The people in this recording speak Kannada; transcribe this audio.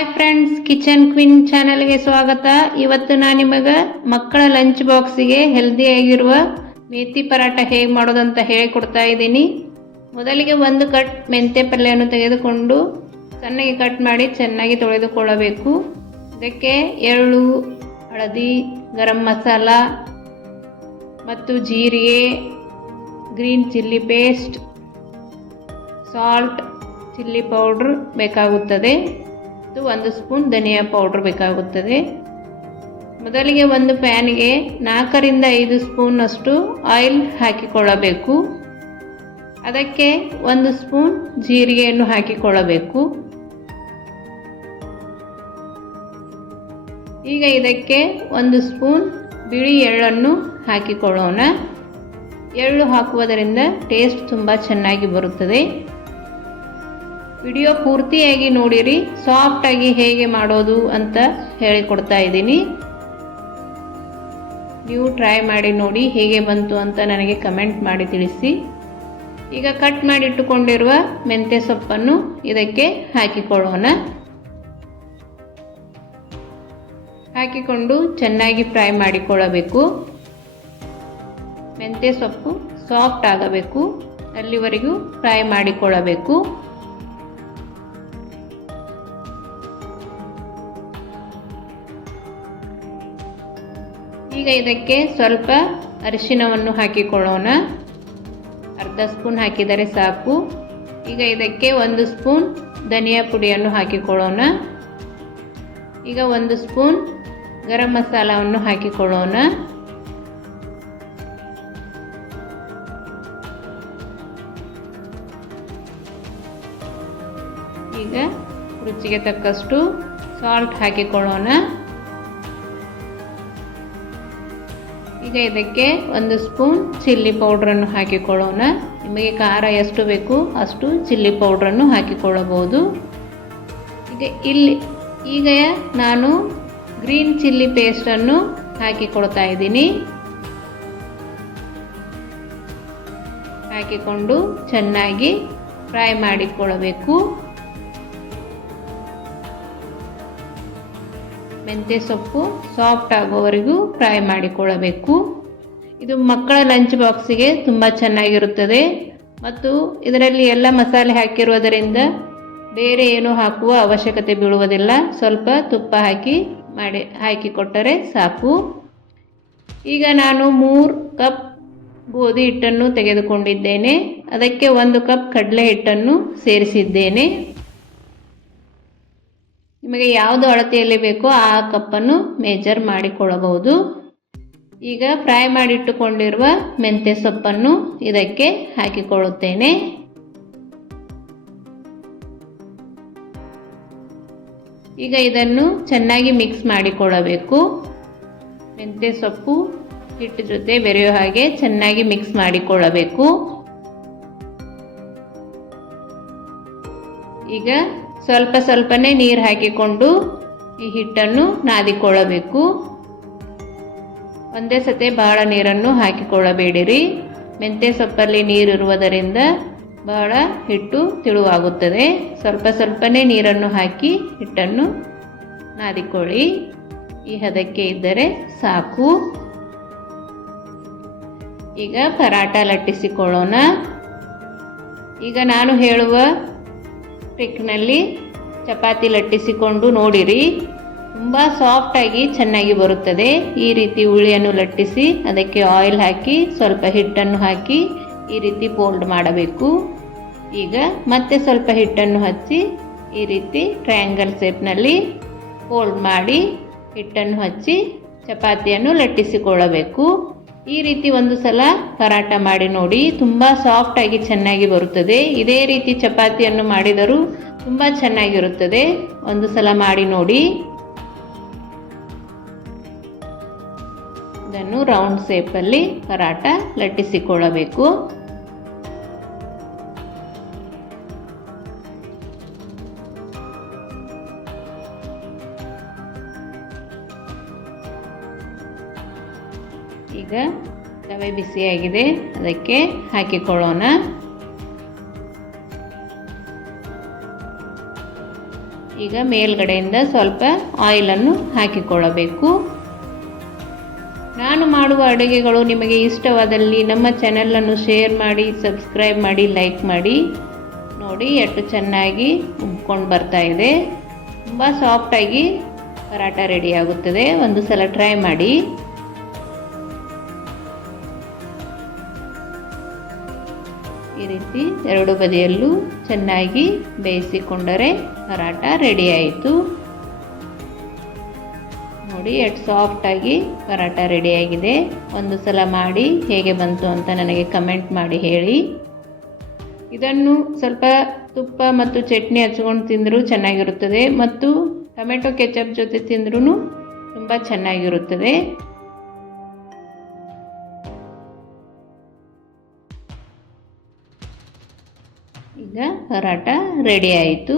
ಹಾಯ್ ಫ್ರೆಂಡ್ಸ್, ಕಿಚನ್ ಕ್ವೀನ್ ಚಾನೆಲ್ಗೆ ಸ್ವಾಗತ. ಇವತ್ತು ನಾನು ನಿಮಗೆ ಮಕ್ಕಳ ಲಂಚ್ ಬಾಕ್ಸಿಗೆ ಹೆಲ್ದಿಯಾಗಿರುವ ಮೇಥಿ ಪರಾಟ ಹೇಗೆ ಮಾಡೋದು ಅಂತ ಹೇಳಿಕೊಡ್ತಾ ಇದ್ದೀನಿ. ಮೊದಲಿಗೆ ಒಂದು ಕಟ್ ಮೆಂತ್ಯ ಪಲ್ಯವನ್ನು ತೆಗೆದುಕೊಂಡು ಸಣ್ಣಗೆ ಕಟ್ ಮಾಡಿ ಚೆನ್ನಾಗಿ ತೊಳೆದುಕೊಳ್ಳಬೇಕು. ಇದಕ್ಕೆ ಎಳ್ಳು, ಹಳದಿ, ಗರಂ ಮಸಾಲ ಮತ್ತು ಜೀರಿಗೆ, green chilli paste, salt, chilli powder ಬೇಕಾಗುತ್ತದೆ ಮತ್ತು 1 ಸ್ಪೂನ್ ಧನಿಯಾ ಪೌಡ್ರ್ ಬೇಕಾಗುತ್ತದೆ. ಮೊದಲಿಗೆ ಒಂದು ಪ್ಯಾನ್ಗೆ 4 ರಿಂದ 5 ಸ್ಪೂನ್ ಅಷ್ಟು ಆಯಿಲ್ ಹಾಕಿಕೊಳ್ಳಬೇಕು. ಅದಕ್ಕೆ 1 ಸ್ಪೂನ್ ಜೀರಿಗೆಯನ್ನು ಹಾಕಿಕೊಳ್ಳಬೇಕು. ಈಗ ಇದಕ್ಕೆ 1 ಸ್ಪೂನ್ ಬಿಳಿ ಎಳ್ಳನ್ನು ಹಾಕಿಕೊಳ್ಳೋಣ. ಎಳ್ಳು ಹಾಕುವುದರಿಂದ ಟೇಸ್ಟ್ ತುಂಬ ಚೆನ್ನಾಗಿ ಬರುತ್ತದೆ. ವಿಡಿಯೋ ಪೂರ್ತಿಯಾಗಿ ನೋಡಿರಿ, ಸಾಫ್ಟಾಗಿ ಹೇಗೆ ಮಾಡೋದು ಅಂತ ಹೇಳಿಕೊಡ್ತಾ ಇದ್ದೀನಿ. ನೀವು ಟ್ರೈ ಮಾಡಿ ನೋಡಿ ಹೇಗೆ ಬಂತು ಅಂತ ನನಗೆ ಕಮೆಂಟ್ ಮಾಡಿ ತಿಳಿಸಿ. ಈಗ ಕಟ್ ಮಾಡಿ ಇಟ್ಟುಕೊಂಡಿರುವ ಮೆಂತ್ಯ ಸೊಪ್ಪನ್ನು ಇದಕ್ಕೆ ಹಾಕಿಕೊಳ್ಳೋಣ. ಹಾಕಿಕೊಂಡು ಚೆನ್ನಾಗಿ ಫ್ರೈ ಮಾಡಿಕೊಳ್ಳಬೇಕು. ಮೆಂತ್ಯ ಸೊಪ್ಪು ಸಾಫ್ಟ್ ಆಗಬೇಕು, ಅಲ್ಲಿವರೆಗೂ ಫ್ರೈ ಮಾಡಿಕೊಳ್ಳಬೇಕು. ಈಗ ಇದಕ್ಕೆ ಸ್ವಲ್ಪ ಅರಿಶಿನವನ್ನು ಹಾಕಿಕೊಳ್ಳೋಣ. ಅರ್ಧ ಸ್ಪೂನ್ ಹಾಕಿದರೆ ಸಾಕು. ಈಗ ಇದಕ್ಕೆ 1 ಸ್ಪೂನ್ ಧನಿಯಾ ಪುಡಿಯನ್ನು ಹಾಕಿಕೊಳ್ಳೋಣ. ಈಗ 1 ಸ್ಪೂನ್ ಗರಂ ಮಸಾಲವನ್ನು ಹಾಕಿಕೊಳ್ಳೋಣ. ಈಗ ರುಚಿಗೆ ತಕ್ಕಷ್ಟು ಸಾಲ್ಟ್ ಹಾಕಿಕೊಳ್ಳೋಣ. ಈಗ ಇದಕ್ಕೆ 1 ಸ್ಪೂನ್ ಚಿಲ್ಲಿ ಪೌಡ್ರನ್ನು ಹಾಕಿಕೊಳ್ಳೋಣ. ನಿಮಗೆ ಖಾರ ಎಷ್ಟು ಬೇಕು ಅಷ್ಟು ಚಿಲ್ಲಿ ಪೌಡ್ರನ್ನು ಹಾಕಿಕೊಳ್ಳಬಹುದು. ಈಗ ನಾನು ಗ್ರೀನ್ ಚಿಲ್ಲಿ ಪೇಸ್ಟನ್ನು ಹಾಕಿಕೊಳ್ತಾ ಇದ್ದೀನಿ. ಹಾಕಿಕೊಂಡು ಚೆನ್ನಾಗಿ ಫ್ರೈ ಮಾಡಿಕೊಳ್ಳಬೇಕು. ಮೆಂತ್ಯ ಸೊಪ್ಪು ಸಾಫ್ಟ್ ಆಗುವವರೆಗೂ ಫ್ರೈ ಮಾಡಿಕೊಳ್ಳಬೇಕು. ಇದು ಮಕ್ಕಳ ಲಂಚ್ ಬಾಕ್ಸಿಗೆ ತುಂಬ ಚೆನ್ನಾಗಿರುತ್ತದೆ ಮತ್ತು ಇದರಲ್ಲಿ ಎಲ್ಲ ಮಸಾಲೆ ಹಾಕಿರುವುದರಿಂದ ಬೇರೆ ಏನು ಹಾಕುವ ಅವಶ್ಯಕತೆ ಬೀಳುವುದಿಲ್ಲ. ಸ್ವಲ್ಪ ತುಪ್ಪ ಹಾಕಿಕೊಟ್ಟರೆ ಸಾಕು. ಈಗ ನಾನು 3 ಕಪ್ ಗೋಧಿ ಹಿಟ್ಟನ್ನು ತೆಗೆದುಕೊಂಡಿದ್ದೇನೆ. ಅದಕ್ಕೆ 1 ಕಪ್ ಕಡಲೆ ಹಿಟ್ಟನ್ನು ಸೇರಿಸಿದ್ದೇನೆ. ನಿಮಗೆ ಯಾವುದು ಅಳತೆಯಲ್ಲಿ ಬೇಕೋ ಆ ಕಪ್ಪನ್ನು ಮೆಜರ್ ಮಾಡಿಕೊಳ್ಳಬಹುದು. ಈಗ ಫ್ರೈ ಮಾಡಿಟ್ಟುಕೊಂಡಿರುವ ಮೆಂತ್ಯ ಸೊಪ್ಪನ್ನು ಇದಕ್ಕೆ ಹಾಕಿಕೊಳ್ಳುತ್ತೇನೆ. ಈಗ ಇದನ್ನು ಚೆನ್ನಾಗಿ ಮಿಕ್ಸ್ ಮಾಡಿಕೊಳ್ಳಬೇಕು. ಮೆಂತ್ಯ ಸೊಪ್ಪು ಹಿಟ್ಟು ಜೊತೆ ಬೆರೆಯೋ ಹಾಗೆ ಚೆನ್ನಾಗಿ ಮಿಕ್ಸ್ ಮಾಡಿಕೊಳ್ಳಬೇಕು. ಈಗ ಸ್ವಲ್ಪನೇ ನೀರು ಹಾಕಿಕೊಂಡು ಈ ಹಿಟ್ಟನ್ನು ನಾದಿಕೊಳ್ಳಬೇಕು. ಒಂದೇ ಸತಿ ಬಹಳ ನೀರನ್ನು ಹಾಕಿಕೊಳ್ಳಬೇಡಿರಿ. ಮೆಂತ್ಯ ಸೊಪ್ಪಲ್ಲಿ ನೀರಿರುವುದರಿಂದ ಬಹಳ ಹಿಟ್ಟು ತೆಳುವಾಗುತ್ತದೆ. ಸ್ವಲ್ಪನೇ ನೀರನ್ನು ಹಾಕಿ ಹಿಟ್ಟನ್ನು ನಾದಿಕೊಳ್ಳಿ. ಈ ಹದಕ್ಕೆ ಇದ್ದರೆ ಸಾಕು. ಈಗ ಪರಾಟ ಲಟ್ಟಿಸಿಕೊಳ್ಳೋಣ. ಈಗ ನಾನು ಹೇಳುವ ಟ್ರಿಕ್ನಲ್ಲಿ ಚಪಾತಿ ಲಟ್ಟಿಸಿಕೊಂಡು ನೋಡಿರಿ, ತುಂಬ ಸಾಫ್ಟಾಗಿ ಚೆನ್ನಾಗಿ ಬರುತ್ತದೆ. ಈ ರೀತಿ ಉಳ್ಳಿಯನ್ನು ಲಟ್ಟಿಸಿ ಅದಕ್ಕೆ ಆಯಿಲ್ ಹಾಕಿ ಸ್ವಲ್ಪ ಹಿಟ್ಟನ್ನು ಹಾಕಿ ಈ ರೀತಿ ಫೋಲ್ಡ್ ಮಾಡಬೇಕು. ಈಗ ಮತ್ತೆ ಸ್ವಲ್ಪ ಹಿಟ್ಟನ್ನು ಹಚ್ಚಿ ಈ ರೀತಿ ಟ್ರಯಾಂಗಲ್ ಶೇಪ್ನಲ್ಲಿ ಫೋಲ್ಡ್ ಮಾಡಿ ಹಿಟ್ಟನ್ನು ಹಚ್ಚಿ ಚಪಾತಿಯನ್ನು ಲಟ್ಟಿಸಿಕೊಳ್ಳಬೇಕು. ಈ ರೀತಿ ಒಂದು ಸಲ ಪರಾಟ ಮಾಡಿ ನೋಡಿ, ತುಂಬ ಸಾಫ್ಟಾಗಿ ಚೆನ್ನಾಗಿ ಬರುತ್ತದೆ. ಇದೇ ರೀತಿ ಚಪಾತಿಯನ್ನು ಮಾಡಿದರೂ ತುಂಬ ಚೆನ್ನಾಗಿರುತ್ತದೆ. ಒಂದು ಸಲ ಮಾಡಿ ನೋಡಿ. ಇದನ್ನು ರೌಂಡ್ ಶೇಪಲ್ಲಿ ಪರಾಟ ಲಟ್ಟಿಸಿಕೊಳ್ಳಬೇಕು. ಈಗ ತವೆ ಬಿಸಿಯಾಗಿದೆ, ಅದಕ್ಕೆ ಹಾಕಿಕೊಳ್ಳೋಣ. ಈಗ ಮೇಲ್ಗಡೆಯಿಂದ ಸ್ವಲ್ಪ ಆಯಿಲನ್ನು ಹಾಕಿಕೊಳ್ಳಬೇಕು. ನಾನು ಮಾಡುವ ಅಡುಗೆಗಳು ನಿಮಗೆ ಇಷ್ಟವಾದಲ್ಲಿ ನಮ್ಮ ಚಾನಲನ್ನು ಶೇರ್ ಮಾಡಿ, ಸಬ್ಸ್ಕ್ರೈಬ್ ಮಾಡಿ, ಲೈಕ್ ಮಾಡಿ. ನೋಡಿ ಎಷ್ಟು ಚೆನ್ನಾಗಿ ಉಬ್ಕೊಂಡು ಬರ್ತಾ ಇದೆ. ತುಂಬ ಸಾಫ್ಟಾಗಿ ಪರಾಟ ರೆಡಿ ಆಗುತ್ತದೆ. ಒಂದು ಸಲ ಟ್ರೈ ಮಾಡಿ. ಈ ರೀತಿ ಎರಡು ಬದಿಯಲ್ಲೂ ಚೆನ್ನಾಗಿ ಬೇಯಿಸಿಕೊಂಡರೆ ಪರಾಟ ರೆಡಿ ಆಯಿತು. ನೋಡಿ ಎಷ್ಟು ಸಾಫ್ಟಾಗಿ ಪರಾಟ ರೆಡಿಯಾಗಿದೆ. ಒಂದು ಸಲ ಮಾಡಿ ಹೇಗೆ ಬಂತು ಅಂತ ನನಗೆ ಕಮೆಂಟ್ ಮಾಡಿ ಹೇಳಿ. ಇದನ್ನು ಸ್ವಲ್ಪ ತುಪ್ಪ ಮತ್ತು ಚಟ್ನಿ ಹಚ್ಕೊಂಡು ತಿಂದರೂ ಚೆನ್ನಾಗಿರುತ್ತದೆ ಮತ್ತು ಟೊಮೆಟೊ ಕೆಚಪ್ ಜೊತೆ ತಿಂದ್ರೂ ತುಂಬ ಚೆನ್ನಾಗಿರುತ್ತದೆ. ಈಗ ಪರಾಟ ರೆಡಿ ಆಯಿತು.